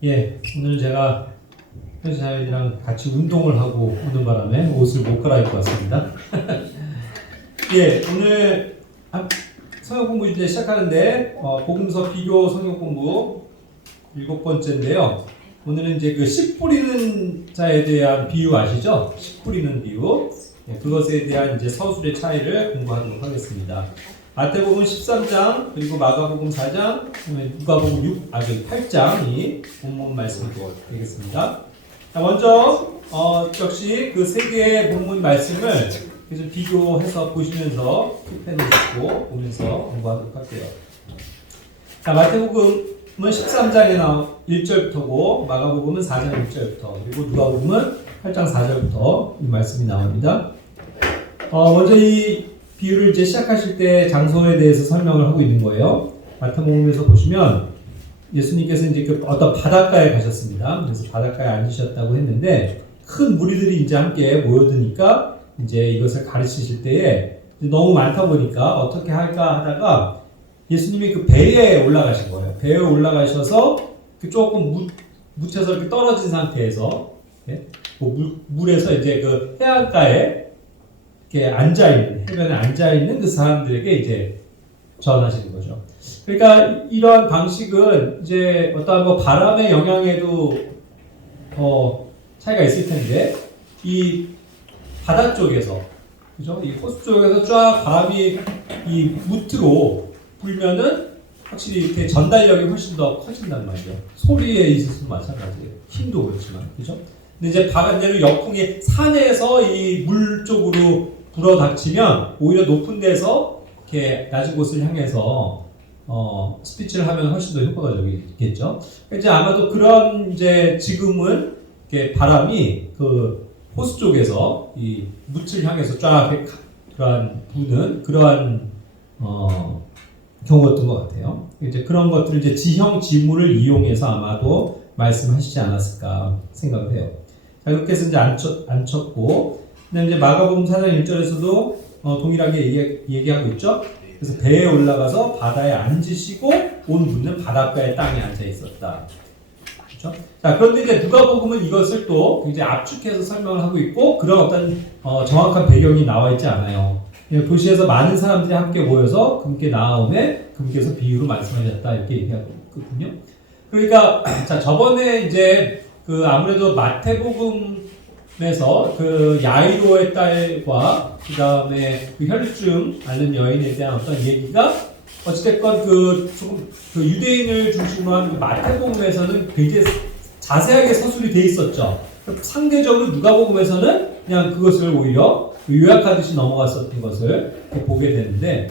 오늘 제가 현지 자매들이랑 같이 운동을 하고 오는 바람에 옷을 못 갈아입고 왔습니다. 오늘 성경 공부 이제 시작하는데 복음서 비교 성경 공부 7번째인데요. 오늘은 이제 그 씨 뿌리는 자에 대한 비유 아시죠? 씨 뿌리는 비유. 그것에 대한 이제 서술의 차이를 공부하도록 하겠습니다. 마태복음 13장 그리고 마가복음 4장 누가복음 8장이 본문 말씀이 되겠습니다. 자, 먼저 역시 그 세 개의 본문 말씀을 계속 비교해서 보시면서 펜을 잡고 보면서 공부하도록 할게요. 자, 마태복음은 13장에 1절부터고 마가복음은 4장 1절부터 그리고 누가복음은 8장 4절부터 이 말씀이 나옵니다. 먼저 이 비유를 이제 시작하실 때 장소에 대해서 설명을 하고 있는 거예요. 마태복음에서 보시면 예수님께서 이제 그 어떤 바닷가에 가셨습니다. 그래서 바닷가에 앉으셨다고 했는데 큰 무리들이 이제 함께 모여드니까 이제 이것을 가르치실 때에 너무 많다 보니까 어떻게 할까 하다가 예수님이 그 배에 올라가신 거예요. 배에 올라가셔서 조금 묻혀서 이렇게 떨어진 상태에서 물에서 이제 그 해안가에 이렇게 앉아있는, 해변에 앉아있는 그 사람들에게 이제 전하시는 거죠. 그러니까 이러한 방식은 이제 어떠한 뭐 바람의 영향에도 차이가 있을 텐데, 이 바다 쪽에서, 그죠? 이 호수 쪽에서 쫙 바람이 이 무트로 불면은 확실히 이렇게 전달력이 훨씬 더 커진단 말이죠. 소리에 있어서도 마찬가지예요. 힘도 그렇지만, 그죠? 근데 이제 반대로 역풍이 산에서 이 물 쪽으로 불어닥치면 오히려 높은 데서 이렇게 낮은 곳을 향해서 스피치를 하면 훨씬 더 효과적이겠죠. 이제 아마도 그런 이제 지금은 이렇게 바람이 그 호수 쪽에서 이 묻을 향해서 쫙 그러한 부는 그러한 경우였던 것 같아요. 이제 그런 것들을 이제 지형 지물을 이용해서 아마도 말씀하시지 않았을까 생각을 해요. 자, 그렇게 해서 이제 앉혔고, 근데 이제 마가복음 4장 1절에서도 동일하게 얘기하고 있죠. 그래서 배에 올라가서 바다에 앉으시고 온 문은 바닷가의 땅에 앉아 있었다. 그렇죠? 자, 그런데 이제 누가복음은 이것을 또 굉장히 압축해서 설명을 하고 있고 그런 어떤 정확한 배경이 나와 있지 않아요. 도시에서 많은 사람들이 함께 모여서 그분께 나아오매 그분께서 비유로 말씀하셨다 이렇게 얘기하고 있거든요. 그러니까 자, 저번에 이제 그 아무래도 마태복음에서 그 야이로의 딸과 그 다음에 그 혈류증 앓는 여인에 대한 어떤 얘기가 어찌됐건 조금 유대인을 중심으로 한 그 마태복음에서는 굉장히 자세하게 서술이 돼 있었죠. 상대적으로 누가복음에서는 그냥 그것을 오히려 요약하듯이 넘어갔었던 것을 보게 되는데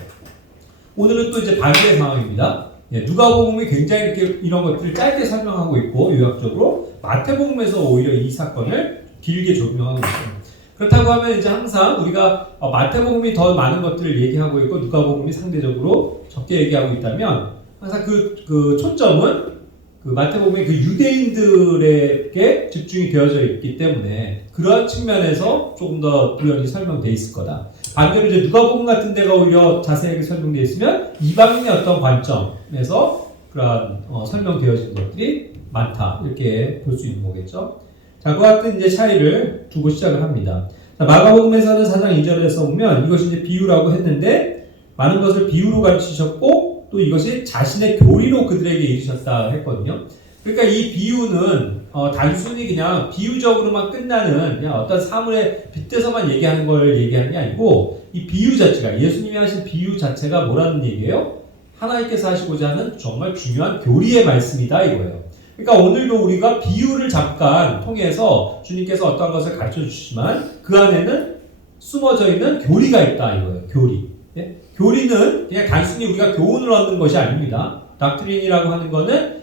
오늘은 또 이제 반대의 상황입니다. 누가복음이 굉장히 이렇게 이런 것들을 짧게 설명하고 있고 요약적으로 마태복음에서 오히려 이 사건을 길게 조명하고 있어요. 그렇다고 하면 이제 항상 우리가 마태복음이 더 많은 것들을 얘기하고 있고 누가복음이 상대적으로 적게 얘기하고 있다면 항상 그 초점은 그 마태복음의 그 유대인들에게 집중이 되어져 있기 때문에 그러한 측면에서 조금 더 우연히 설명되어 있을 거다. 반대로 이제 누가복음 같은 데가 오히려 자세하게 설명되어 있으면 이방인의 어떤 관점에서 그러한 설명되어진 것들이 많다. 이렇게 볼 수 있는 거겠죠. 자, 그와 같은 이제 차이를 두고 시작을 합니다. 자, 마가복음에서는 4장 2절에서 보면 이것이 이제 비유라고 했는데 많은 것을 비유로 가르치셨고 또 이것이 자신의 교리로 그들에게 이르셨다 했거든요. 그러니까 이 비유는 단순히 그냥 비유적으로만 끝나는 그냥 어떤 사물에 빗대서만 얘기하는 걸 얘기하는 게 아니고 이 비유 자체가 예수님이 하신 비유 자체가 뭐라는 얘기예요? 하나님께서 하시고자 하는 정말 중요한 교리의 말씀이다 이거예요. 그러니까 오늘도 우리가 비유를 잠깐 통해서 주님께서 어떤 것을 가르쳐 주시지만 그 안에는 숨어져 있는 교리가 있다 이거예요. 교리. 네? 교리는 그냥 단순히 우리가 교훈을 얻는 것이 아닙니다. 닥트린이라고 하는 것은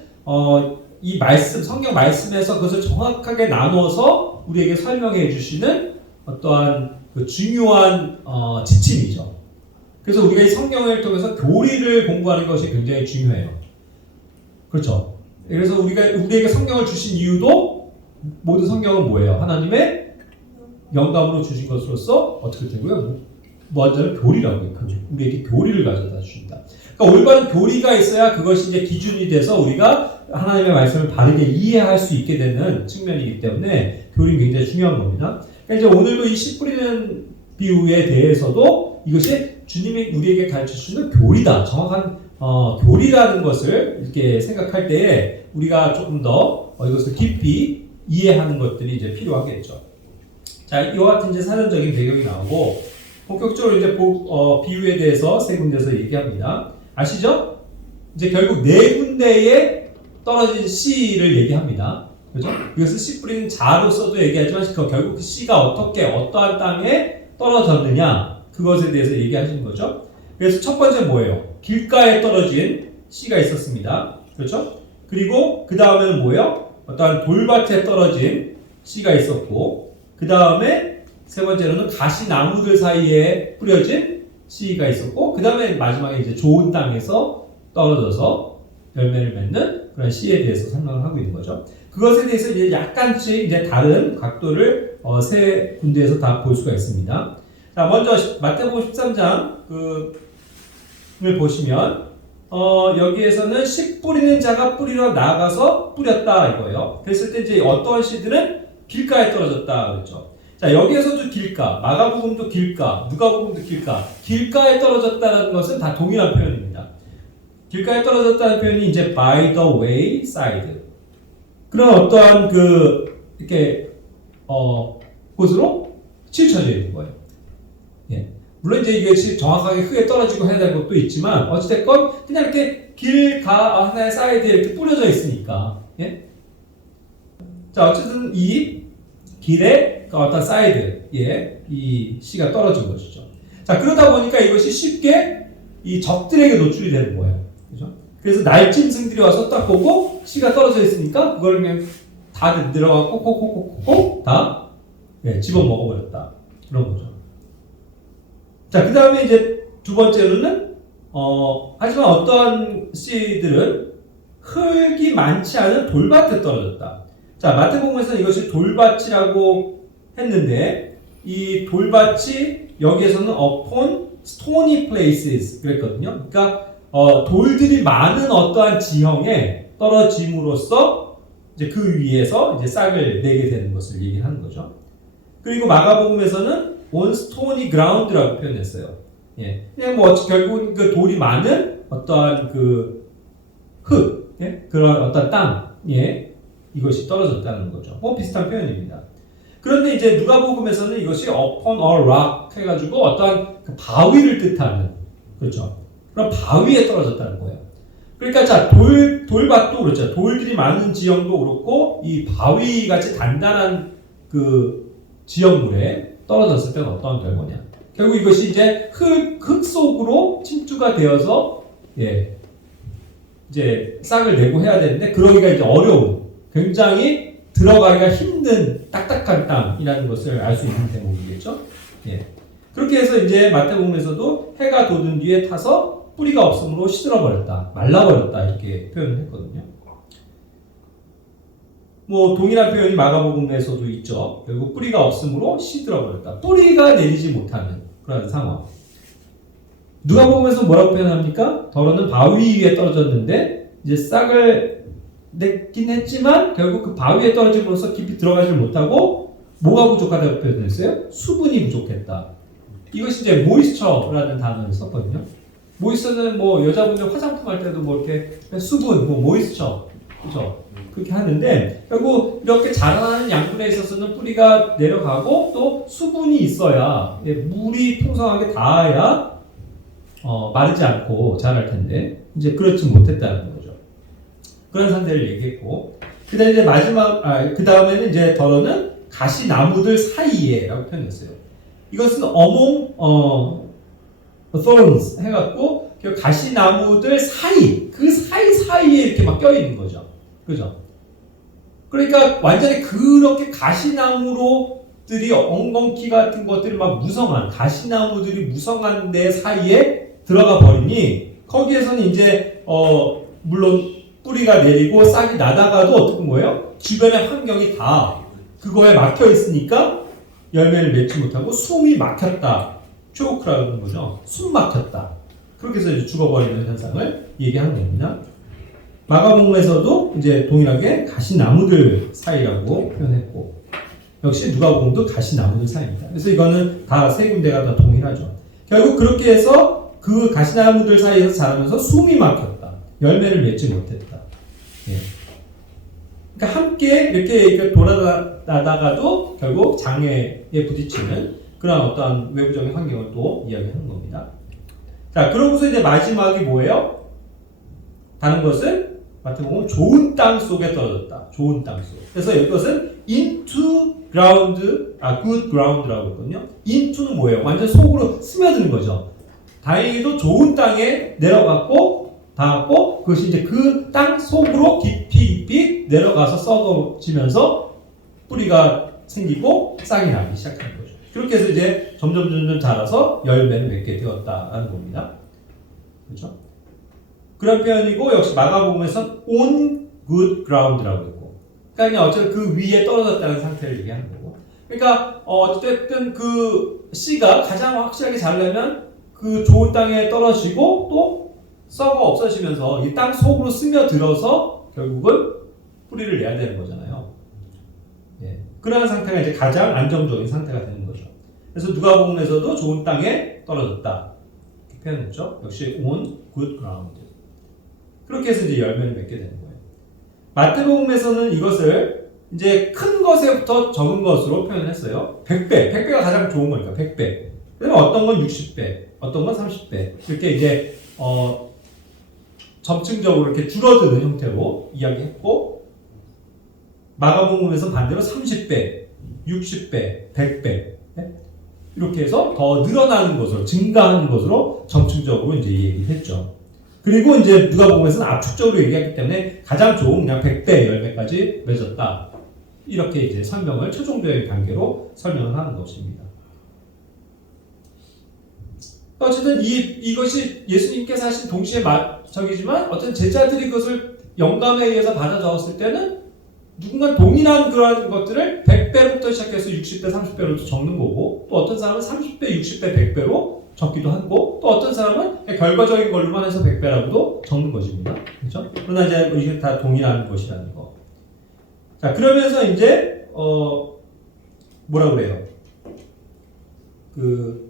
이 말씀, 성경 말씀에서 그것을 정확하게 나눠서 우리에게 설명해 주시는 어떠한 그 중요한 지침이죠. 그래서 우리가 이 성경을 통해서 교리를 공부하는 것이 굉장히 중요해요. 그렇죠? 그래서 우리에게 성경을 주신 이유도 모든 성경은 뭐예요? 하나님의 영감으로 주신 것으로서 어떻게 되고요? 먼저는 교리라고 해요. 우리에게 교리를 가져다 주신다. 그러니까 올바른 교리가 있어야 그것이 이제 기준이 돼서 우리가 하나님의 말씀을 바르게 이해할 수 있게 되는 측면이기 때문에 교리는 굉장히 중요한 겁니다. 그러니까 이제 오늘도 이 씨 뿌리는 비유에 대해서도 이것이 주님이 우리에게 가르쳐 주는 교리다. 정확한 교리라는 것을 이렇게 생각할 때에 우리가 조금 더 이것을 깊이 이해하는 것들이 이제 필요하겠죠. 자, 이와 같은 이제 사전적인 배경이 나오고 본격적으로 이제 비유에 대해서 세 군데서 얘기합니다. 아시죠? 이제 결국 네 군데에 떨어진 씨를 얘기합니다. 그죠? 이것을 씨 뿌리는 자로서도 얘기하지만 결국 그 씨가 어떻게 어떠한 땅에 떨어졌느냐 그것에 대해서 얘기하시는 거죠. 그래서 첫 번째 뭐예요? 길가에 떨어진 씨가 있었습니다. 그렇죠? 그리고 그 다음에는 뭐예요? 어떠한 돌밭에 떨어진 씨가 있었고 그 다음에 세 번째로는 가시나무들 사이에 뿌려진 씨가 있었고 그 다음에 마지막에 이제 좋은 땅에서 떨어져서 열매를 맺는 그런 씨에 대해서 설명을 하고 있는 거죠. 그것에 대해서 이제 약간씩 이제 다른 각도를 세 군데에서 다 볼 수가 있습니다. 자, 먼저 마태복음 13장 을 보시면 여기에서는 씨 뿌리는 자가 뿌리러 나가서 뿌렸다 이거예요. 그랬을 때 이제 어떠한 씨들은 길가에 떨어졌다 그렇죠. 자, 여기에서도 길가, 마가복음도 길가, 누가복음도 길가, 길가에 떨어졌다는 것은 다 동일한 표현입니다. 길가에 떨어졌다는 표현이 이제 by the wayside. 그런 어떠한 이렇게 곳으로 치우쳐져 있는 거예요. 예. 물론 이제 이게 정확하게 흙에 떨어지고 해야 될 것도 있지만 어찌됐건 그냥 이렇게 길가 하나의 사이드에 이렇게 뿌려져 있으니까. 예. 자, 어쨌든 이 길의 어떤 사이드에 이 씨가 떨어진 것이죠. 자, 그러다 보니까 이것이 쉽게 이 적들에게 노출이 되는 거예요. 그죠? 그래서 날짐승들이 와서 딱 보고 씨가 떨어져 있으니까 그걸 그냥 다 들어가고 콕콕콕콕 다 집어 먹어버렸다. 그런 거죠. 자, 그 다음에 이제 두 번째로는 하지만 어떠한 씨들은 흙이 많지 않은 돌밭에 떨어졌다. 자, 마태복음에서는 이것이 돌밭이라고 했는데 이 돌밭이 여기에서는 upon stony places 그랬거든요. 그러니까 돌들이 많은 어떠한 지형에 떨어짐으로써 이제 그 위에서 이제 싹을 내게 되는 것을 얘기하는 거죠. 그리고 마가복음에서는 on stony ground라고 표현했어요. 예, 그냥 뭐 결국 그 돌이 많은 어떠한 흙, 예? 그런 어떤 땅에 이것이 떨어졌다는 거죠. 뭐 비슷한 표현입니다. 그런데 이제 누가복음에서는 이것이 upon a rock 해가지고 어떠한 바위를 뜻하는 그렇죠. 그런 바위에 떨어졌다는 거예요. 그러니까 자 돌밭도 그렇죠. 돌들이 많은 지형도 그렇고 이 바위 같이 단단한 지형물에 떨어졌을 때는 어떠한 결과냐. 결국 이것이 이제 흙 속으로 침투가 되어서 이제 싹을 내고 해야 되는데 그러기가 이제 어려운 굉장히 들어가기가 힘든 딱딱한 땅이라는 것을 알 수 있는 대목이겠죠. 예. 그렇게 해서 이제 마태복음에서도 해가 돋은 뒤에 타서 뿌리가 없으므로 시들어버렸다, 말라버렸다 이렇게 표현을 했거든요. 뭐 동일한 표현이 마가복음에서도 있죠. 결국 뿌리가 없으므로 시들어버렸다. 뿌리가 내리지 못하는 그런 상황. 누가복음에서 뭐라고 표현합니까? 더러는 바위 위에 떨어졌는데 이제 싹을 냈긴 했지만 결국 그 바위에 떨어짐으로써 깊이 들어가지 못하고 뭐가 부족하다고 표현했어요? 수분이 부족했다. 이것이 이제 모이스처라는 단어를 썼거든요. 모이스처는 뭐 여자분들 화장품 할 때도 뭐 이렇게 수분, 뭐 모이스처, 그렇죠? 그렇게 하는데 결국 이렇게 자라나는 양분에 있어서는 뿌리가 내려가고 또 수분이 있어야 물이 풍성하게 닿아야 마르지 않고 자랄 텐데 이제 그렇지 못했다는 거죠. 그런 상태를 얘기했고 그다음에 이제 그 다음에는 이제 더러는 가시나무들 사이에라고 표현했어요. 이것은 among thorns 해갖고 가시나무들 사이 그 사이에 이렇게 막 껴있는 거죠. 그죠? 그러니까 완전히 그렇게 가시나무로들이 엉겅퀴 같은 것들이 막 무성한 가시나무들이 무성한 데 사이에 들어가 버리니 거기에서는 이제 물론 뿌리가 내리고 싹이 나다가도 어떻게 거예요? 주변의 환경이 다 그거에 막혀 있으니까 열매를 맺지 못하고 숨이 막혔다. 초크라는 거죠. 숨 막혔다. 그렇게 해서 이제 죽어버리는 현상을 얘기하는 겁니다. 마가복음에서도 이제 동일하게 가시나무들 사이라고 표현했고, 역시 누가복음도 가시나무들 사이입니다. 그래서 이거는 다 세 군데가 다 동일하죠. 결국 그렇게 해서 그 가시나무들 사이에서 자라면서 숨이 막혔다. 열매를 맺지 못했다. 예. 그러니까 함께 이렇게 돌아다니다가도 결국 장애에 부딪히는 그런 어떠한 외부적인 환경을 또 이야기하는 겁니다. 자, 그러고서 이제 마지막이 뭐예요? 다른 것은 마태복음 좋은 땅 속에 떨어졌다. 좋은 땅 속. 그래서 이것은 into ground, good ground라고 했거든요. into는 뭐예요? 완전 속으로 스며드는 거죠. 다행히도 좋은 땅에 내려갔고 닿았고 그것이 이제 그 땅 속으로 깊이 내려가서 썩어지면서 뿌리가 생기고 싹이 나기 시작하는 거죠. 그렇게 해서 이제 점점 자라서 열매를 맺게 되었다라는 겁니다. 그렇죠? 그런 표현이고 역시 마가복음에서는 on good ground라고 했고, 그러니까 어쨌든 그 위에 떨어졌다는 상태를 얘기하는 거고. 그러니까 어쨌든 그 씨가 가장 확실하게 자라려면 그 좋은 땅에 떨어지고 또 썩어 없어지면서 이 땅 속으로 스며들어서 결국은 뿌리를 내야 되는 거잖아요. 예. 그러한 상태가 이제 가장 안정적인 상태가 되는 거죠. 그래서 누가복음에서도 좋은 땅에 떨어졌다 이렇게 표현했죠. 역시 on good ground. 그렇게 해서 이제 열매를 맺게 되는 거예요. 마태복음에서는 이것을 이제 큰 것에부터 적은 것으로 표현했어요. 100배가 가장 좋은 거니까 100배. 그러면 어떤 건 60배, 어떤 건 30배 이렇게 이제 점층적으로 이렇게 줄어드는 형태로 이야기했고, 마가복음에서 반대로 30배, 60배, 100배 이렇게 해서 더 늘어나는 것으로, 증가하는 것으로 점층적으로 이제 얘기했죠. 그리고 이제 누가복음에서는 압축적으로 얘기했기 때문에 가장 좋은 그냥 100배 열매까지 맺었다. 이렇게 이제 설명을 최종적인 단계로 설명을 하는 것입니다. 어쨌든 이것이 예수님께서 하신 동시에 적이지만 어떤 제자들이 그것을 영감에 의해서 받아 적었을 때는 누군가 동일한 그런 것들을 100배로부터 시작해서 60배, 30배로 적는 거고, 또 어떤 사람은 30배, 60배, 100배로 적기도 하고, 또 어떤 사람은 결과적인 걸로만 해서 100배라고도 적는 것입니다. 그렇죠? 그러나 이제 이게 다 동일한 것이라는 거. 자, 그러면서 이제 뭐라 그래요?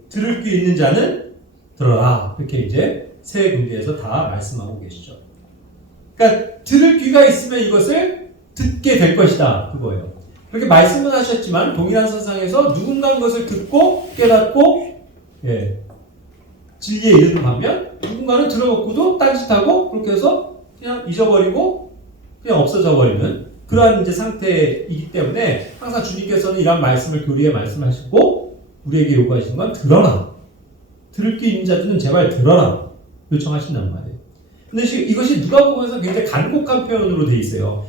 들을 귀 있는 자는 들어라. 이렇게 이제 세 군데에서 다 말씀하고 계시죠. 그러니까 들을 귀가 있으면 이것을 듣게 될 것이다. 그거예요. 그렇게 말씀은 하셨지만 동일한 선상에서 누군가 그것을 듣고 깨닫고 진리에 이르는 반면 누군가는 들어먹고도 딴짓하고 그렇게 해서 그냥 잊어버리고 그냥 없어져 버리는 그러한 이제 상태이기 때문에 항상 주님께서는 이러한 말씀을 교리에 말씀하시고 우리에게 요구하시는 건 들어라. 들을 귀 있는 자들은 제발 들어라. 요청하신단 말이에요. 근데 이것이 누가복음에서 굉장히 간곡한 표현으로 돼 있어요.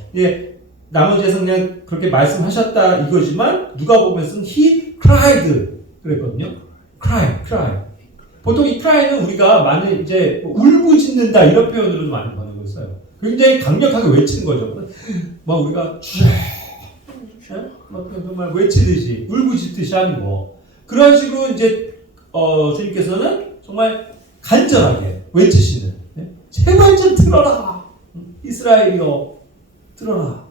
나머지에서 그냥 그렇게 말씀하셨다 이거지만 누가복음에서는 he cried 그랬거든요. cry. 보통 이 cry는 우리가 많이 이제 울부짖는다 이런 표현으로도 많이 번역을 써요. 굉장히 강력하게 외치는 거죠. 막 우리가 정말 외치듯이 울부짖듯이 하는 거. 그런 식으로 이제 주님께서는 정말 간절하게 외치시는 제발 좀 들어라 이스라엘이여 들어라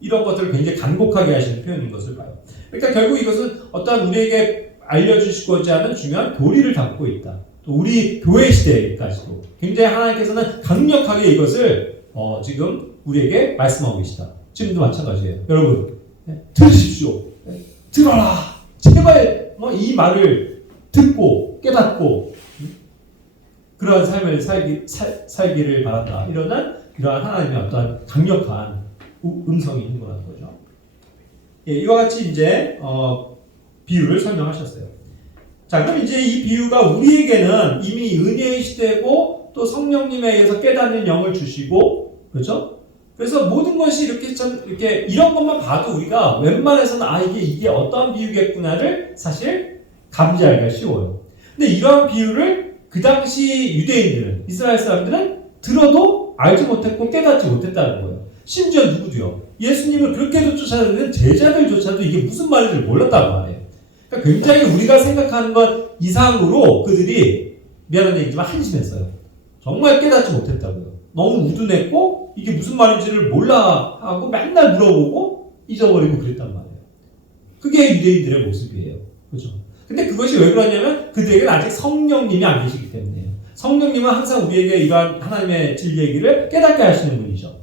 이런 것들을 굉장히 간곡하게 하시는 표현인 것을 봐요. 그러니까 결국 이것은 어떠한 우리에게 알려주시고자 하는 중요한 교리를 담고 있다. 또 우리 교회 시대까지도 굉장히 하나님께서는 강력하게 이것을 지금 우리에게 말씀하고 계시다. 지금도 마찬가지예요. 여러분 들으십시오. 들어라. 제발 이 말을 듣고 깨닫고 그러한 삶을 살기를 바란다. 이러한 하나님의 어떠한 강력한 음성이 있는 거라는 거죠. 이와 같이 이제 비유를 설명하셨어요. 자, 그럼 이제 이 비유가 우리에게는 이미 은혜의 시대고 또 성령님에 의해서 깨닫는 영을 주시고 그렇죠? 그래서 모든 것이 이렇게 이런 것만 봐도 우리가 웬만해서는 이게 어떠한 비유겠구나를 사실 감지하기가 쉬워요. 근데 이러한 비유를 그 당시 유대인들은 이스라엘 사람들은 들어도 알지 못했고 깨닫지 못했다는 거예요. 심지어 누구도요? 예수님을 그렇게도 쫓아다니는 제자들조차도 이게 무슨 말인지 몰랐다고 하네요. 그러니까 굉장히 우리가 생각하는 것 이상으로 그들이 미안한 얘기지만 한심했어요. 정말 깨닫지 못했다고요. 너무 우둔했고 이게 무슨 말인지를 몰라 하고 맨날 물어보고 잊어버리고 그랬단 말이에요. 그게 유대인들의 모습이에요. 그렇죠? 근데 그것이 왜 그러냐면 그들에게는 아직 성령님이 안 계시기 때문이에요. 성령님은 항상 우리에게 이러한 하나님의 진리 얘기를 깨닫게 하시는 분이죠.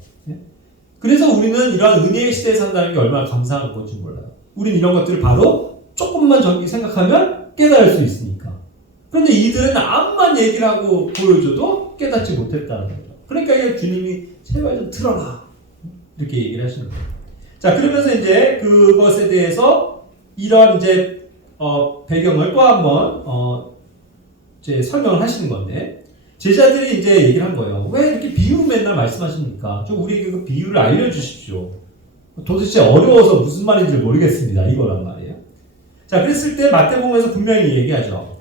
그래서 우리는 이러한 은혜의 시대에 산다는 게 얼마나 감사한 건지 몰라요. 우리는 이런 것들을 바로 조금만 생각하면 깨달을 수 있으니까. 그런데 이들은 암만 얘기를 하고 보여줘도 깨닫지 못했다는 거죠. 그러니까 이게 주님이 제발 좀 틀어라 이렇게 얘기를 하시는 거예요. 자, 그러면서 이제 그것에 대해서 이러한 이제 배경을 또 한번 이제 설명을 하시는 건데, 제자들이 이제 얘기를 한 거예요. 왜 이렇게 비유 맨날 말씀하십니까? 좀 우리에게 그 비유를 알려주십시오. 도대체 어려워서 무슨 말인지 모르겠습니다. 이거란 말이에요. 자, 그랬을 때 마태복음에서 분명히 얘기하죠.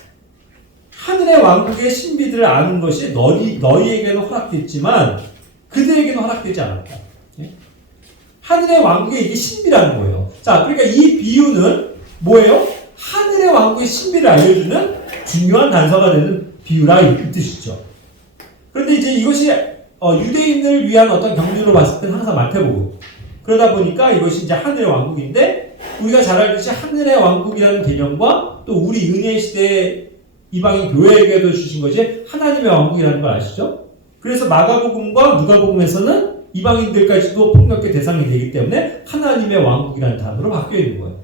하늘의 왕국의 신비들을 아는 것이 너희에게는 허락됐지만 그들에게는 허락되지 않았다. 하늘의 왕국의 이게 신비라는 거예요. 자, 그러니까 이 비유는 뭐예요? 하늘의 왕국의 신비를 알려주는 중요한 단서가 되는 비유라 이 뜻이죠. 그런데 이제 이것이 유대인을 위한 어떤 경륜으로 봤을 때는 항상 마태복음. 그러다 보니까 이것이 이제 하늘의 왕국인데, 우리가 잘 알듯이 하늘의 왕국이라는 개념과 또 우리 은혜의 시대에 이방인 교회에게도 주신 것이 하나님의 왕국이라는 걸 아시죠? 그래서 마가복음과 누가복음에서는 이방인들까지도 폭력의 대상이 되기 때문에 하나님의 왕국이라는 단어로 바뀌어 있는 거예요.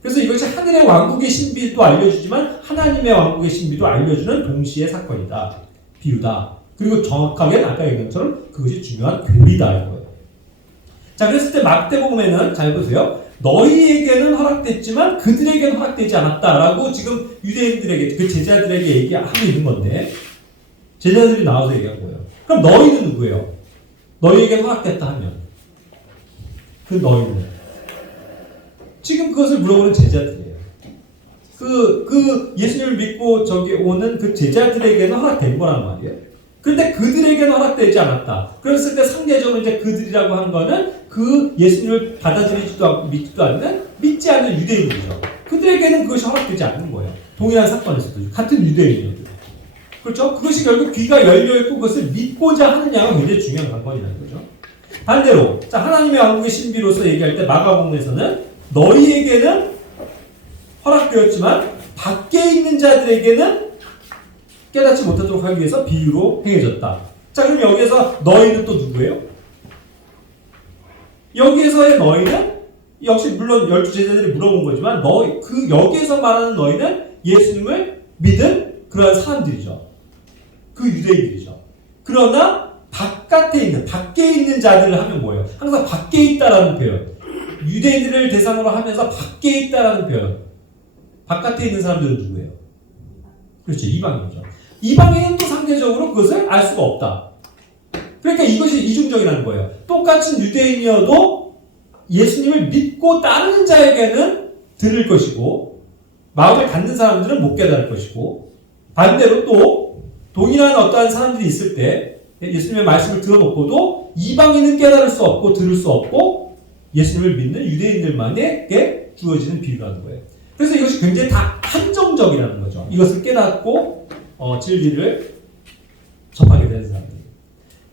그래서 이것이 하늘의 왕국의 신비도 알려주지만 하나님의 왕국의 신비도 알려주는 동시의 사건이다. 비유다. 그리고 정확하게 아까 얘기한 것처럼 그것이 중요한 교리다. 이거예요. 자, 그랬을 때 마태복음에는 잘 보세요. 너희에게는 허락됐지만 그들에게는 허락되지 않았다라고 지금 유대인들에게, 그 제자들에게 얘기하고 있는 건데, 제자들이 나와서 얘기한 거예요. 그럼 너희는 누구예요? 너희에게 허락됐다 하면 그 너희는 지금 그것을 물어보는 제자들이에요. 그 예수님을 믿고 저기 오는 그 제자들에게는 허락된 거란 말이에요. 그런데 그들에게는 허락되지 않았다. 그랬을 때 상대적으로 이제 그들이라고 한 거는 그 예수님을 받아들이지도 않고 믿지도 않는 믿지 않는 유대인이죠. 그들에게는 그것이 허락되지 않는 거예요. 동일한 사건에서도 같은 유대인이에요. 그렇죠? 그것이 결국 귀가 열려있고 그것을 믿고자 하느냐가 굉장히 중요한 관건이라는 거죠. 반대로, 자, 하나님의 왕국의 신비로서 얘기할 때 마가복음에서는 너희에게는 허락되었지만 밖에 있는 자들에게는 깨닫지 못하도록 하기 위해서 비유로 행해졌다. 자, 그럼 여기에서 너희는 또 누구예요? 여기에서의 너희는 역시 물론 12제자들이 물어본 거지만 여기에서 말하는 너희는 예수님을 믿은 그러한 사람들이죠. 그 유대인들이죠. 그러나 밖에 있는 자들을 하면 뭐예요? 항상 밖에 있다라는 표현. 유대인들을 대상으로 하면서 밖에 있다라는 표현. 바깥에 있는 사람들은 누구예요? 그렇죠. 이방인이죠. 이방인은 또 상대적으로 그것을 알 수가 없다. 그러니까 이것이 이중적이라는 거예요. 똑같은 유대인이어도 예수님을 믿고 따르는 자에게는 들을 것이고 마음을 갖는 사람들은 못 깨달을 것이고, 반대로 또 동일한 어떠한 사람들이 있을 때 예수님의 말씀을 들어놓고도 이방인은 깨달을 수 없고 들을 수 없고 예수님을 믿는 유대인들만에게 주어지는 비유라는 거예요. 그래서 이것이 굉장히 다 한정적이라는 거죠. 이것을 깨닫고 진리를 접하게 되는 사람들.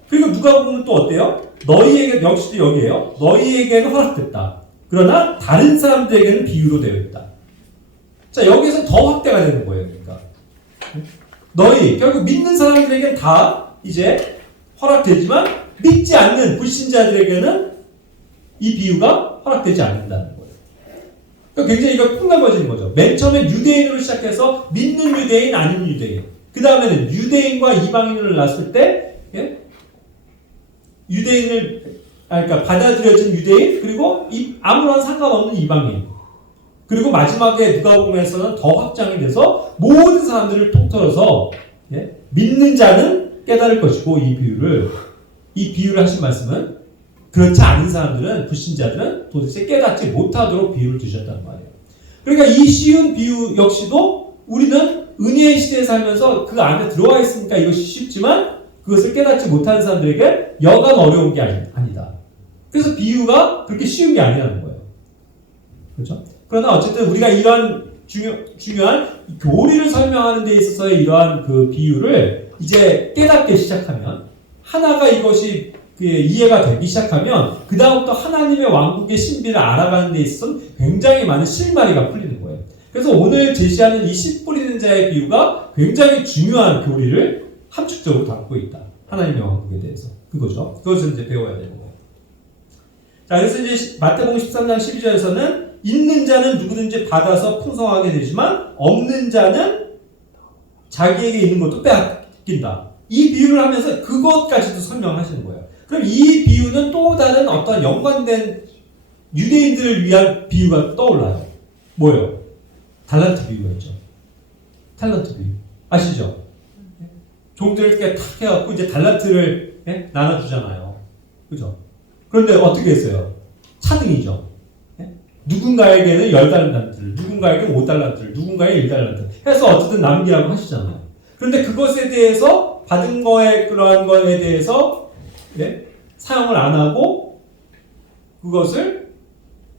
그리고 누가복음은 또 어때요? 너희에게, 역시도 여기에요. 너희에게는 허락됐다. 그러나 다른 사람들에게는 비유로 되어 있다. 자, 여기서 더 확대가 되는 거예요. 그러니까 너희, 결국 믿는 사람들에게는 다 이제 허락되지만 믿지 않는 불신자들에게는 이 비유가 허락되지 않는다는 거예요. 그러니까 굉장히 이거 폭넓어지는 거죠. 맨 처음에 유대인으로 시작해서 믿는 유대인, 아닌 유대인. 그 다음에는 유대인과 이방인을 놨을 때, 그러니까 받아들여진 유대인, 그리고 아무런 상관없는 이방인. 그리고 마지막에 누가복음에서는 더 확장이 돼서 모든 사람들을 통틀어서 믿는 자는 깨달을 것이고, 이 비유를 하신 말씀은 그렇지 않은 사람들은, 불신자들은 도대체 깨닫지 못하도록 비유를 두셨단 말이에요. 그러니까 이 쉬운 비유 역시도 우리는 은혜의 시대에 살면서 그 안에 들어와 있으니까 이것이 쉽지만 그것을 깨닫지 못하는 사람들에게 여간 어려운 게 아니다. 그래서 비유가 그렇게 쉬운 게 아니라는 거예요. 그렇죠? 그러나 어쨌든 우리가 이런 중요한 교리를 설명하는 데 있어서의 이러한 그 비유를 이제 깨닫기 시작하면 하나가 이것이 이해가 되기 시작하면 그 다음부터 하나님의 왕국의 신비를 알아가는 데 있어서 굉장히 많은 실마리가 풀리는 거예요. 그래서 오늘 제시하는 이 씨 뿌리는 자의 비유가 굉장히 중요한 교리를 함축적으로 담고 있다. 하나님의 왕국에 대해서. 그거죠. 그것을 이제 배워야 되는 거예요. 자, 그래서 이제 마태복음 13장 12절에서는 있는 자는 누구든지 받아서 풍성하게 되지만 없는 자는 자기에게 있는 것도 빼앗긴다. 이 비유를 하면서 그것까지도 설명하시는 거예요. 그럼 이 비유는 또 다른 어떤 연관된 유대인들을 위한 비유가 떠올라요. 뭐예요? 달란트 비유였죠. 달란트 비유. 아시죠? 종들께 탁 해갖고 이제 달란트를 나눠주잖아요. 그죠? 그런데 어떻게 했어요? 차등이죠. 누군가에게는 10달란트를, 누군가에게는 5달란트를, 누군가에게 1달란트 해서 어쨌든 남기라고 하시잖아요. 그런데 그것에 대해서 받은 거에 그러한 거에 대해서 사용을 안 하고 그것을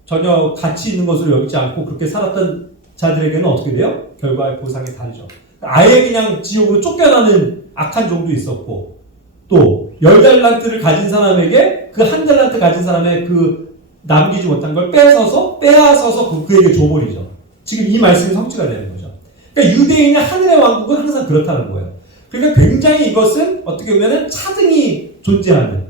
전혀 가치 있는 것으로 여기지 않고 그렇게 살았던 자들에게는 어떻게 돼요? 결과의 보상이 다르죠. 아예 그냥 지옥으로 쫓겨나는 악한 종도 있었고 또 10달란트를 가진 사람에게 그 1달란트 가진 사람의 그 남기지 못한 걸 빼앗아서 그에게 줘버리죠. 지금 이 말씀이 성취가 되는 거죠. 그러니까 유대인의 하늘의 왕국은 항상 그렇다는 거예요. 그러니까 굉장히 이것은 어떻게 보면 차등이 존재하는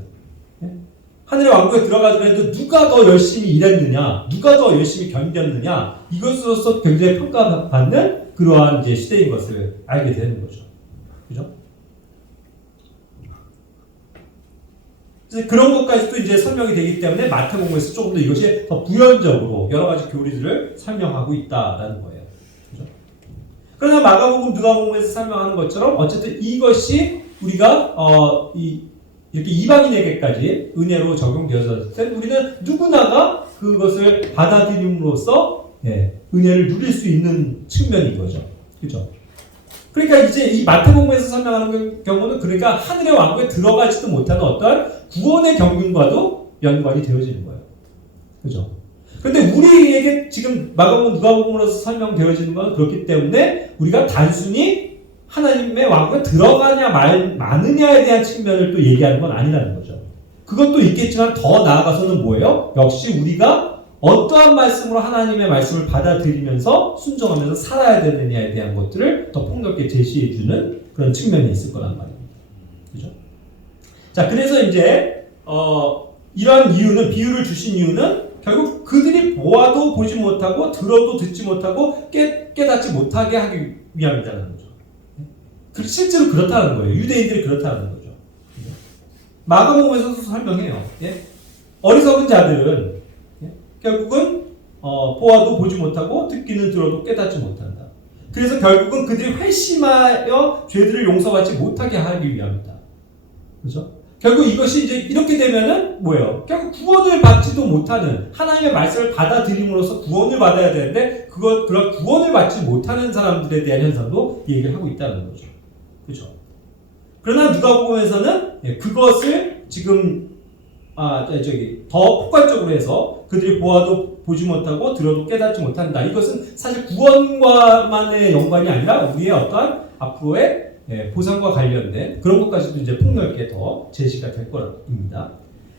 하늘의 왕국에 들어가더라도 누가 더 열심히 일했느냐, 누가 더 열심히 견뎠느냐 이것으로서 굉장히 평가받는 그러한 이제 시대인 것을 알게 되는 거죠. 그죠? 그래서 그런 것까지도 이제 설명이 되기 때문에 마태복음에서 조금 더 이것이 더 부연적으로 여러 가지 교리들을 설명하고 있다라는 거예요. 그죠? 그러나 마가복음, 누가복음에서 설명하는 것처럼 어쨌든 이것이 우리가 이렇게 이방인에게까지 은혜로 적용되어졌을 때 우리는 누구나가 그것을 받아들임으로써 은혜를 누릴 수 있는 측면인 거죠. 그죠? 그러니까 이제 이 마태복음에서 설명하는 경우는 그러니까 하늘의 왕국에 들어가지도 못하는 어떤 구원의 경륜과도 연관이 되어지는 거예요. 그죠? 그런데 우리에게 지금 마가복음, 누가복음으로서 설명되어지는 건 그렇기 때문에 우리가 단순히 하나님의 왕국에 들어가냐 마느냐에 대한 측면을 또 얘기하는 건 아니라는 거죠. 그것도 있겠지만 더 나아가서는 뭐예요? 역시 우리가 어떠한 말씀으로 하나님의 말씀을 받아들이면서 순종하면서 살아야 되느냐에 대한 것들을 더 폭넓게 제시해주는 그런 측면이 있을 거란 말입니다. 그죠? 자, 그래서 이제 이러한 이유는, 비유를 주신 이유는 결국 그들이 보아도 보지 못하고 들어도 듣지 못하고 깨닫지 못하게 하기 위함이라는 거죠. 실제로 그렇다는 거예요. 유대인들이 그렇다는 거죠. 마가복음에서도 설명해요. 어리석은 자들은 결국은 보아도 보지 못하고 듣기는 들어도 깨닫지 못한다. 그래서 결국은 그들이 회심하여 죄들을 용서받지 못하게 하기 위함이다. 그렇죠? 결국 이것이 이제 이렇게 되면은 뭐예요? 결국 구원을 받지도 못하는, 하나님의 말씀을 받아들임으로써 구원을 받아야 되는데 그런 구원을 받지 못하는 사람들에 대한 현상도 얘기를 하고 있다는 거죠. 그렇죠? 그러나 누가복음에서는 그것을 지금 더 폭발적으로 해서 그들이 보아도 보지 못하고 들어도 깨닫지 못한다. 이것은 사실 구원과만의 연관이 아니라 우리의 어떠한 앞으로의 보상과 관련된 그런 것까지도 이제 폭넓게 더 제시가 될 겁니다.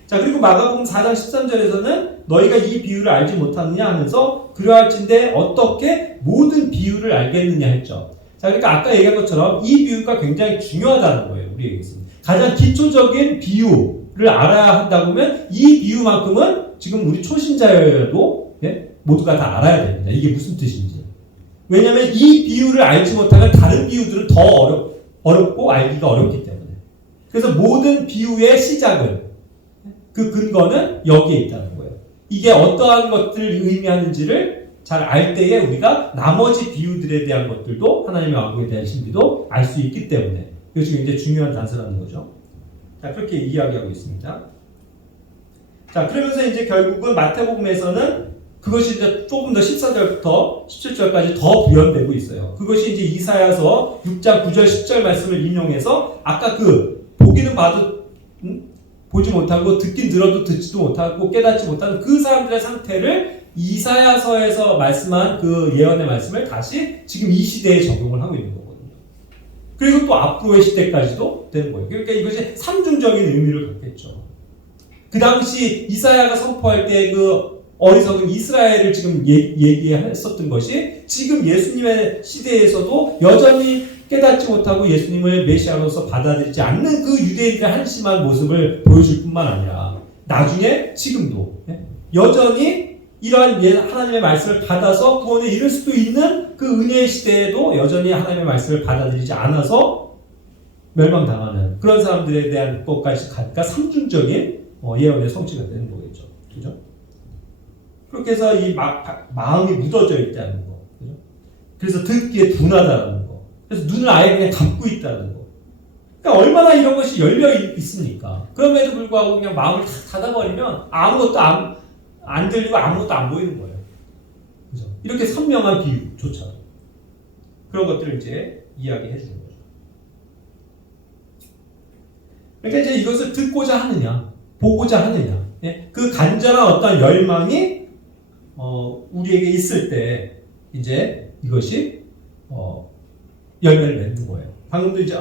자, 그리고 마가복음 4장 13절에서는 너희가 이 비유를 알지 못하느냐 하면서 그러할진대 어떻게 모든 비유를 알겠느냐 했죠. 자, 그러니까 아까 얘기한 것처럼 이 비유가 굉장히 중요하다는 거예요. 우리에게서 가장 기초적인 비유를 알아야 한다고 하면 이 비유만큼은 지금 우리 초신자여도 모두가 다 알아야 됩니다. 이게 무슨 뜻인지. 왜냐하면 이 비유를 알지 못하면 다른 비유들은 더 어렵고 알기가 어렵기 때문에. 그래서 모든 비유의 시작은, 그 근거는 여기에 있다는 거예요. 이게 어떠한 것들을 의미하는지를 잘 알 때에 우리가 나머지 비유들에 대한 것들도 하나님의 왕국에 대한 신비도 알 수 있기 때문에 이것이 굉장히 중요한 단서라는 거죠. 자, 그렇게 이야기하고 있습니다. 자, 그러면서 이제 결국은 마태복음에서는 그것이 이제 조금 더 14절부터 17절까지 더 부연되고 있어요. 그것이 이제 이사야서 6장 9절 10절 말씀을 인용해서 아까 그 보기는 봐도 보지 못하고 듣긴 들어도 듣지도 못하고 깨닫지 못하는 그 사람들의 상태를 이사야서에서 말씀한 그 예언의 말씀을 다시 지금 이 시대에 적용을 하고 있는 거거든요. 그리고 또 앞으로의 시대까지도 되는 거예요. 그러니까 이것이 삼중적인 의미를 갖겠죠. 그 당시 이사야가 선포할 때 그 어리석은 이스라엘을 지금 얘기했었던 것이 지금 예수님의 시대에서도 여전히 깨닫지 못하고 예수님을 메시아로서 받아들이지 않는 그 유대인들의 한심한 모습을 보여줄 뿐만 아니라 나중에 지금도 여전히 이러한 하나님의 말씀을 받아서 구원에 이를 수도 있는 그 은혜의 시대에도 여전히 하나님의 말씀을 받아들이지 않아서 멸망당하는 그런 사람들에 대한 것까지 가니까 삼중적인 예언의 성취가 되는 거겠죠. 그죠? 그렇게 해서 이 마음이 묻어져 있다는 거. 그죠? 그래서 듣기에 둔하다는 거. 그래서 눈을 아예 그냥 감고 있다는 거. 그러니까 얼마나 이런 것이 열려 있습니까? 그럼에도 불구하고 그냥 마음을 탁 닫아버리면 아무것도 안 들리고 아무것도 안 보이는 거예요. 그죠? 이렇게 선명한 비유조차도. 그런 것들을 이제 이야기해 주는 거죠. 그러니까 이제 이것을 듣고자 하느냐, 보고자 하느냐, 그 간절한 어떤 열망이 우리에게 있을 때 이제 이것이 열매를 맺는 거예요. 방금도 이제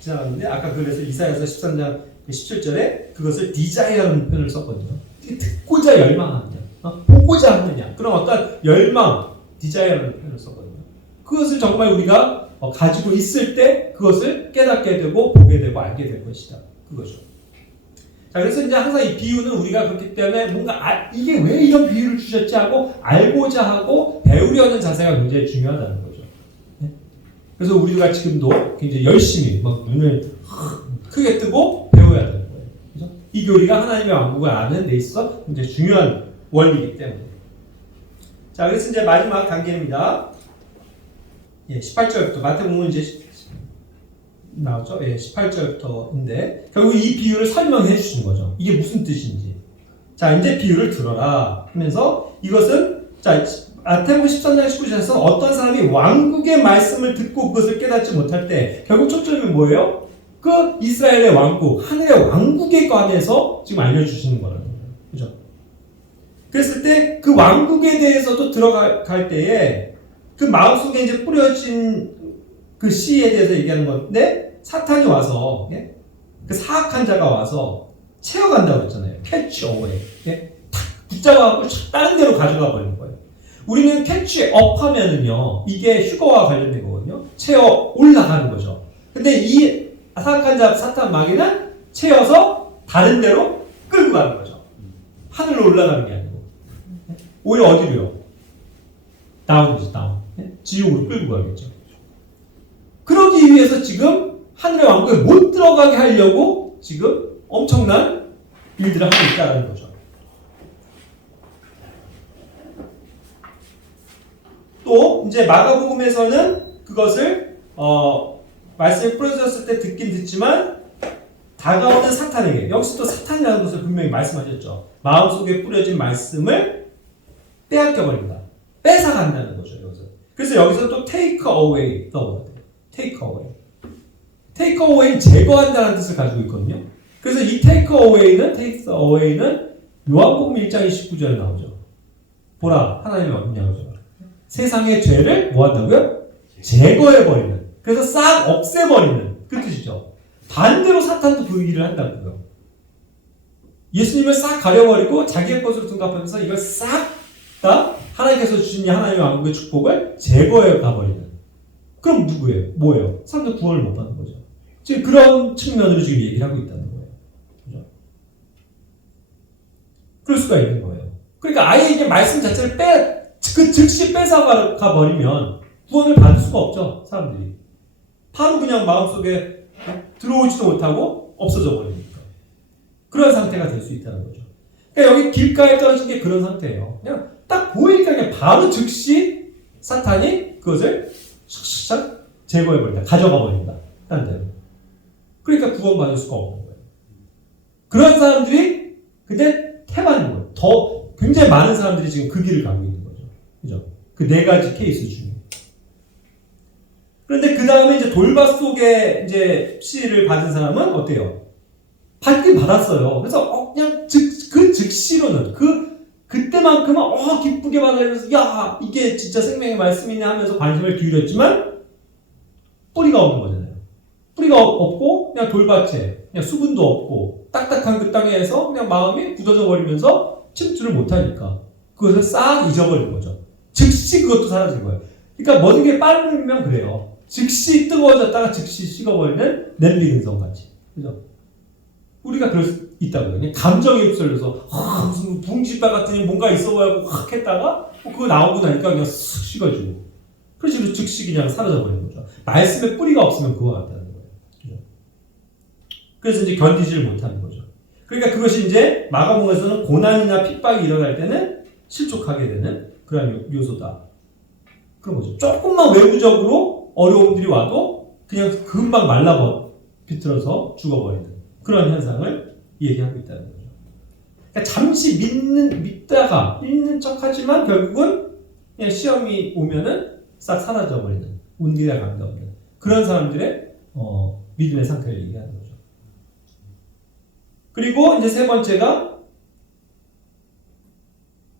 지나갔는데 아까 그래서 이사야서 13장 17절에 그것을 디자이어라는 표현을 썼거든요. 듣고자 열망하느냐, 보고자 하느냐, 그런 어떤 열망, 디자이어라는 표현을 썼거든요. 그것을 정말 우리가 가지고 있을 때 그것을 깨닫게 되고 보게 되고 알게 될 것이다. 그거죠. 자, 그래서 이제 항상 이 비유는 우리가 그렇기 때문에 뭔가 이게 왜 이런 비유를 주셨지 하고 알고자 하고 배우려는 자세가 굉장히 중요하다는 거죠. 그래서 우리가 지금도 굉장히 열심히 막 눈을 크게 뜨고 배워야 되는 거예요. 그죠? 이 교리가 하나님의 왕국을 아는 데 있어서 굉장히 중요한 원리이기 때문에. 자, 그래서 이제 마지막 단계입니다. 18절부터 마태복음 이제 나오죠? 18절부터인데 결국 이 비유를 설명해 주시는 거죠. 이게 무슨 뜻인지. 자, 이제 비유를 들어라 하면서 이것은 자, 마태복음 13장 19절에서 어떤 사람이 왕국의 말씀을 듣고 그것을 깨닫지 못할 때 결국 초점이 뭐예요? 그 이스라엘의 왕국, 하늘의 왕국에 관해서 지금 알려주시는 거라는 거예요. 그죠? 그랬을 때 그 왕국에 대해서도 들어갈 때에 그 마음속에 이제 뿌려진 그 씨에 대해서 얘기하는 건데 사탄이 와서 그 사악한 자가 와서 채워간다고 했잖아요. 캐치 어웨이. 탁 붙잡아갖고 다른 데로 가져가 버리는 거예요. 우리는 캐치 업 하면은요 이게 휴거와 관련된 거거든요. 채워 올라가는 거죠. 근데 이 사악한 자 사탄 마귀는 채워서 다른 데로 끌고 가는 거죠. 하늘로 올라가는 게 아니고 오히려 어디로요? 다운이죠. 다운. 지옥으로 끌고 가겠죠. 그러기 위해서 지금 하늘의 왕국에 못 들어가게 하려고 지금 엄청난 일들을 하고 있다는 거죠. 또 이제 마가복음에서는 그것을 말씀이 뿌려졌을 때 듣긴 듣지만 다가오는 사탄에게, 여기서 또 사탄이라는 것을 분명히 말씀하셨죠. 마음속에 뿌려진 말씀을 빼앗겨버린다. 뺏어간다는 거죠. 여기서. 그래서 여기서 또 take away 떠오르요. take away. take away는 제거한다는 뜻을 가지고 있거든요. 그래서 이 take away는 요한복음 1장 29절에 나오죠. 보라, 하나님의 언약이죠. 세상의 죄를 뭐 한다고요? 제거해버리는. 그래서 싹 없애버리는 그 뜻이죠. 반대로 사탄도 그 일을 한다고요. 예수님을 싹 가려버리고 자기의 것으로 둔갑하면서 이걸 싹 다 하나님께서 주신 하나님의 왕국의 축복을 제거해 가버리는. 그럼 누구예요? 뭐예요? 사람들 구원을 못 받는 거죠. 지금 그런 측면으로 지금 얘기를 하고 있다는 거예요. 그죠? 그럴 수가 있는 거예요. 그러니까 아예 이게 말씀 자체를 즉시 뺏어가 버리면 구원을 받을 수가 없죠. 사람들이. 바로 그냥 마음속에 들어오지도 못하고 없어져 버리니까. 그런 상태가 될 수 있다는 거죠. 그러니까 여기 길가에 떨어진 게 그런 상태예요. 그냥 딱 보이니까 그냥 바로 즉시 사탄이 그것을 샥샥 제거해버린다. 가져가 버린다. 딴 데로. 그러니까 구원받을 수가 없는 거예요. 그런 사람들이 근데 태반인 거예요. 더 굉장히 많은 사람들이 지금 그 길을 가고 있는 거죠. 그죠? 그 네 가지 케이스 중에. 그런데 그 다음에 이제 돌밭 속에 이제 씨를 받은 사람은 어때요? 받긴 받았어요. 그래서 그냥 즉시로는 그때만큼은 기쁘게 받아들여서 야 이게 진짜 생명의 말씀이네 하면서 관심을 기울였지만 뿌리가 없는 거잖아요. 뿌리가 없고 그냥 돌밭에 그냥 수분도 없고 딱딱한 그 땅에서 그냥 마음이 굳어져 버리면서 침투를 못하니까 그것을 싹 잊어버린 거죠. 즉시 그것도 사라진 거예요. 그러니까 모든 게 빠르면 그래요. 즉시 뜨거워졌다가 즉시 식어버리는 넬리 근성같이. 그죠? 우리가 그럴 수 있다고요. 그냥 감정에 휩쓸려서 무슨 붕지바 같은 뭔가 있어 보이고 확 했다가 그거 나오고 나니까 그냥 쓱 식어지고 그런 식으로 즉시 그냥 사라져버리는 거죠. 말씀에 뿌리가 없으면 그거 같다는 거예요. 그죠? 그래서 이제 견디지를 못하는 거죠. 그러니까 그것이 이제 마가복음에서는 고난이나 핍박이 일어날 때는 실족하게 되는 그런 요소다. 그런 거죠. 조금만 외부적으로 어려움들이 와도 그냥 금방 비틀어서 죽어버리는 그런 현상을 얘기하고 있다는 거죠. 그러니까 잠시 믿다가 믿는 척하지만 결국은 그냥 시험이 오면은 싹 사라져버리는 운기가 감도 없는 그런 사람들의 믿음의 상태를 얘기하는 거죠. 그리고 이제 세 번째가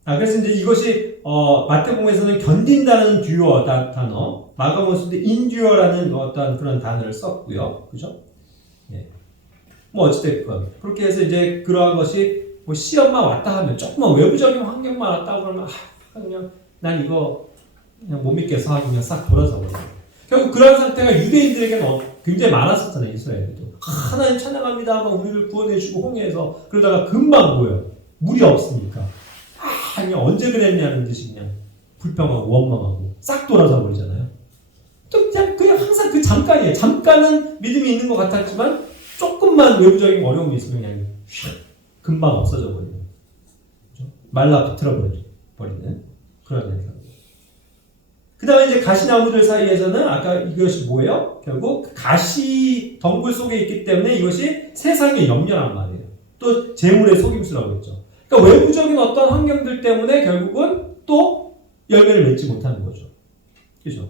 그래서 이제 이것이 마태복음에서는 견딘다는 듀어 단어, 마가복음에서도 인듀어라는 어떤 그런 단어를 썼고요, 그죠? 예. 뭐 어찌됐건 그렇게 해서 이제 그러한 것이 뭐 시험만 왔다 하면 조금만 외부적인 환경만 왔다 그러면 그냥 난 이거 그냥 못 믿겠어 하고 그냥 싹 돌아서 버려요. 결국 그런 상태가 유대인들에게는 굉장히 많았었잖아요, 이스라엘도. 하나님 찬양합니다 하면 우리를 구원해주고 홍해에서 그러다가 금방 뭐예요? 물이 없으니까. 그냥 언제 그랬냐는 듯이 그냥 불평하고 원망하고 싹 돌아서 버리잖아요. 또 그냥 항상 그 잠깐이에요. 잠깐은 믿음이 있는 것 같았지만 조금만 외부적인 어려움이 있으면 그냥 금방 없어져 버리는, 그렇죠? 말라 비틀어 버리는 그런 현상. 그 다음에 이제 가시나무들 사이에서는 아까 이것이 뭐예요? 결국 가시 덩굴 속에 있기 때문에 이것이 세상의 염려란 말이에요. 또 재물의 속임수라고 했죠. 그러니까 외부적인 어떤 환경들 때문에 결국은 또 열매를 맺지 못하는 거죠. 그죠?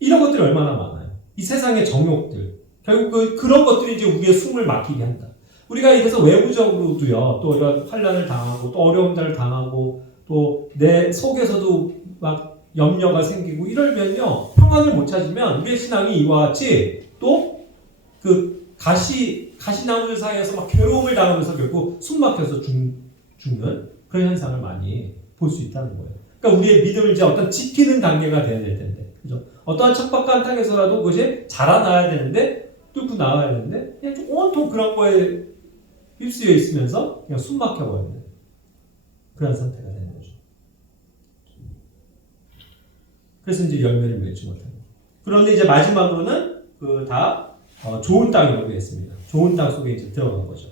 이런 것들이 얼마나 많아요. 이 세상의 정욕들. 결국 그런 것들이 이제 우리의 숨을 막히게 한다. 우리가 이래서 외부적으로도요, 또 이런 환난을 당하고, 또 어려움들을 당하고, 또 내 속에서도 막 염려가 생기고 이러면요, 평안을 못 찾으면 우리의 신앙이 이와 같이 또 그 가시나무들 사이에서 막 괴로움을 당하면서 결국 숨 막혀서 죽는 그런 현상을 많이 볼 수 있다는 거예요. 그러니까 우리의 믿음을 이제 어떤 지키는 단계가 돼야 될 텐데, 그죠? 어떠한 척박한 땅에서라도 그것이 자라나야 되는데, 뚫고 나와야 되는데, 그냥 좀 온통 그런 거에 휩쓰여 있으면서 그냥 숨 막혀버리는 그런 상태가 되는 거죠. 그래서 이제 열매를 맺지 못하는 거죠. 그런데 이제 마지막으로는 좋은 땅이라고 했습니다. 좋은 땅 속에 이제 들어간 거죠.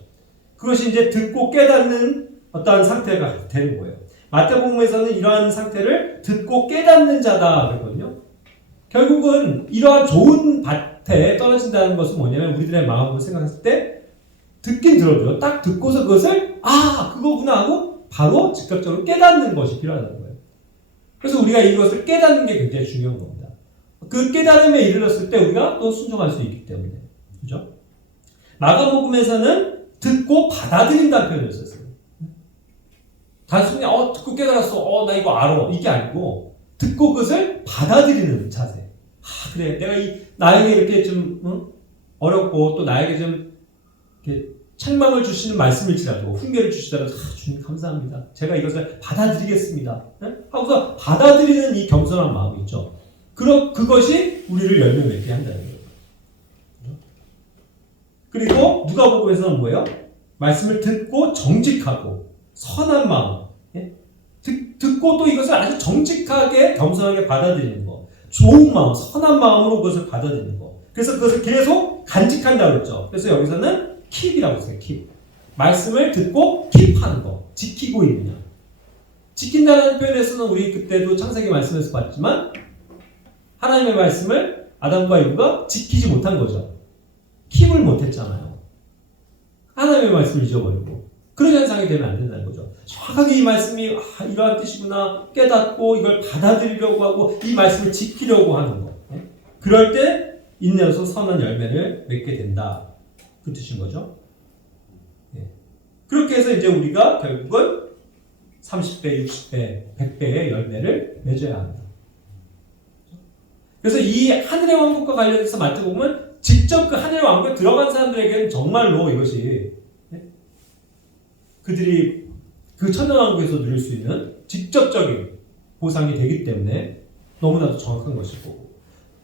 그것이 이제 듣고 깨닫는 어떠한 상태가 되는 거예요. 마태복음에서는 이러한 상태를 듣고 깨닫는 자다 그랬거든요. 결국은 이러한 좋은 밭에 떨어진다는 것은 뭐냐면 우리들의 마음으로 생각했을 때 듣긴 들어줘요. 딱 듣고서 그것을 그거구나 하고 바로 즉각적으로 깨닫는 것이 필요하다는 거예요. 그래서 우리가 이것을 깨닫는 게 굉장히 중요한 겁니다. 그 깨달음에 이르렀을 때 우리가 또 순종할 수 있기 때문에. 그죠? 마가복음에서는 듣고 받아들인다는 표현을 썼어요. 단순히 듣고 깨달았어. 나 이거 알아. 이게 아니고 듣고 그것을 받아들이는 자세. 그래. 내가 나에게 이렇게 좀 어렵고 또 나에게 좀 이렇게 책망을 주시는 말씀일지라도 훈계를 주시더라도 주님 감사합니다. 제가 이것을 받아들이겠습니다. 하고서 받아들이는 이 겸손한 마음이 있죠. 그것이 우리를 열매 맺게 한다는 거예요. 그리고 누가복음에서는 뭐예요? 말씀을 듣고 정직하고 선한 마음, 듣고 또 이것을 아주 정직하게 겸손하게 받아들이는 거, 좋은 마음, 선한 마음으로 그것을 받아들이는 거. 그래서 그것을 계속 간직한다고 했죠. 그래서 여기서는 킵이라고 했어요. 킵. 말씀을 듣고 킵하는 거, 지키고 있느냐. 지킨다는 표현에서는 우리 그때도 창세기 말씀에서 봤지만 하나님의 말씀을 아담과 이브가 지키지 못한 거죠. 킵을 못했잖아요. 하나님의 말씀을 잊어버리고 그런 현상이 되면 안 된다는 거죠. 정확하게 이 말씀이 이러한 뜻이구나 깨닫고 이걸 받아들이려고 하고 이 말씀을 지키려고 하는 거. 그럴 때 인내로서 선한 열매를 맺게 된다. 그 뜻인 거죠. 예. 그렇게 해서 이제 우리가 결국은 30배, 60배, 100배의 열매를 맺어야 합니다. 그래서 이 하늘의 왕국과 관련해서 맡아보면 직접 그 하늘의 왕국에 들어간 사람들에게는 정말로 이것이 그들이 그 천년왕국에서 누릴 수 있는 직접적인 보상이 되기 때문에 너무나도 정확한 것이고,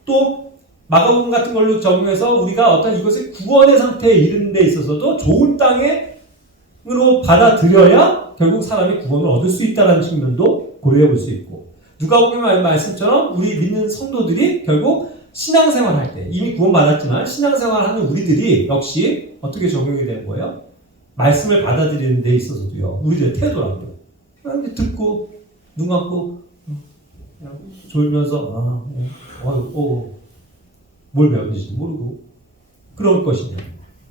또 마가복음 같은 걸로 적용해서 우리가 어떤 이것의 구원의 상태에 이르는 데 있어서도 좋은 땅으로 받아들여야 결국 사람이 구원을 얻을 수 있다는 측면도 고려해 볼 수 있고, 누가복음 말씀처럼 우리 믿는 성도들이 결국 신앙생활할 때 이미 구원받았지만 신앙생활하는 우리들이 역시 어떻게 적용이 되는 거예요? 말씀을 받아들이는 데 있어서도요, 우리들의 태도라고요. 그냥 듣고 눈 감고 그냥 졸면서 뭘 배웠는지 모르고 그럴 것이냐,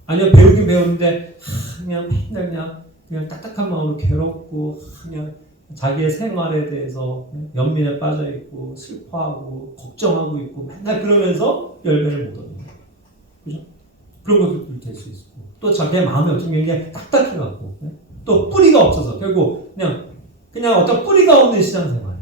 아니면 배우긴 배웠는데 그냥 맨날 그냥 딱딱한 마음으로 괴롭고 그냥 자기의 생활에 대해서 연민에 빠져 있고 슬퍼하고 걱정하고 있고 맨날 그러면서 열매를 못 얻는 거예요. 그죠? 그런 것도 될 수 있고, 또 자기의 마음이 어떤 게 딱딱해갖고 또 뿌리가 없어서 결국 그냥 어떤 뿌리가 없는 신앙생활.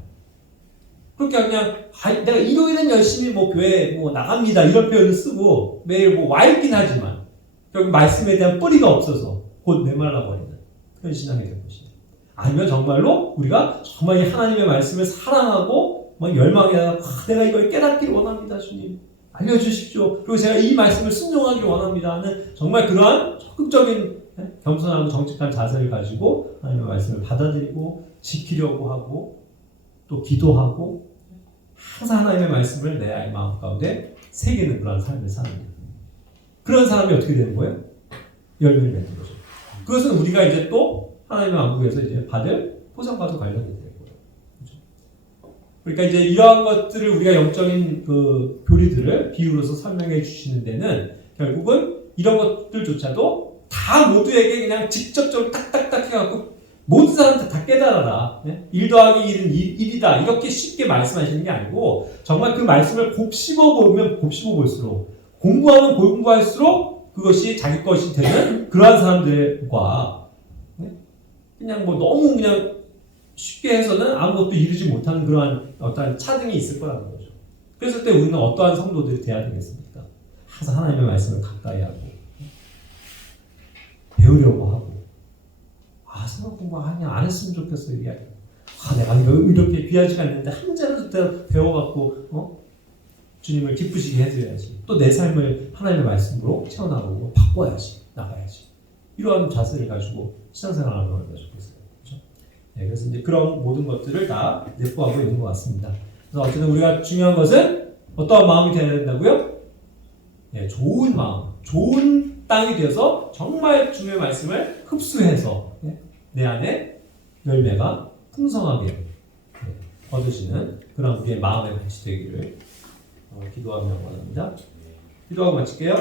그렇게 그냥 내가 일요일은 열심히 교회 나갑니다 이런 표현을 쓰고 매일 와 있긴 하지만 결국 말씀에 대한 뿌리가 없어서 곧 메말라 버리는 그런 신앙이 될 것이다. 아니면 정말로 우리가 정말 이 하나님의 말씀을 사랑하고 열망해서 내가 이걸 깨닫기를 원합니다. 주님 알려주십시오. 그리고 제가 이 말씀을 순종하기를 원합니다 하는 정말 그러한 적극적인 겸손하고 정직한 자세를 가지고 하나님의 말씀을 받아들이고 지키려고 하고 또 기도하고 항상 하나님의 말씀을 내 마음 가운데 새기는 그런 삶을 사는 거예요. 그런 사람이 어떻게 되는 거예요? 열매를 맺는 거죠. 그것은 우리가 이제 또 하나님의 왕국에서 이제 받을 보상과도 관련이 되는 거예요. 그렇죠? 그러니까 이제 이러한 것들을 우리가 영적인 그 교리들을 비유로서 설명해 주시는 데는 결국은 이런 것들조차도 다 모두에게 그냥 직접적으로 딱딱딱 해갖고 모든 사람들 다 깨달아라. 1 더하기 1은 1이다. 이렇게 쉽게 말씀하시는 게 아니고 정말 그 말씀을 곱씹어보면 곱씹어볼수록 공부하면 공부할수록 그것이 자기 것이 되는 그러한 사람들과 그냥 너무 그냥 쉽게 해서는 아무것도 이루지 못하는 그러한 어떤 차등이 있을 거라는 거죠. 그랬을 때 우리는 어떠한 성도들이 돼야 되겠습니까? 항상 하나님의 말씀을 가까이 하고 배우려고 하고 성경 공부 그냥 안 했으면 좋겠어 이게 내가 이렇게 귀하지가 않는데 한 자라도 배워갖고 주님을 기쁘시게 해드려야지. 또 내 삶을 하나님의 말씀으로 채워나가고 바꿔야지. 나가야지. 이러한 자세를 가지고 신앙생활을 하는 게 좋겠어요. 그렇죠? 그래서 이제 그런 모든 것들을 다 내포하고 있는 것 같습니다. 그래서 어쨌든 우리가 중요한 것은 어떠한 마음이 되어야 된다고요? 좋은 마음, 좋은 땅이 되어서 정말 주님의 말씀을 흡수해서 내 안에 열매가 풍성하게 얻어지는 그런 우리의 마음의 같이 되기를 기도하며 원합니다. 기도하고 마칠게요.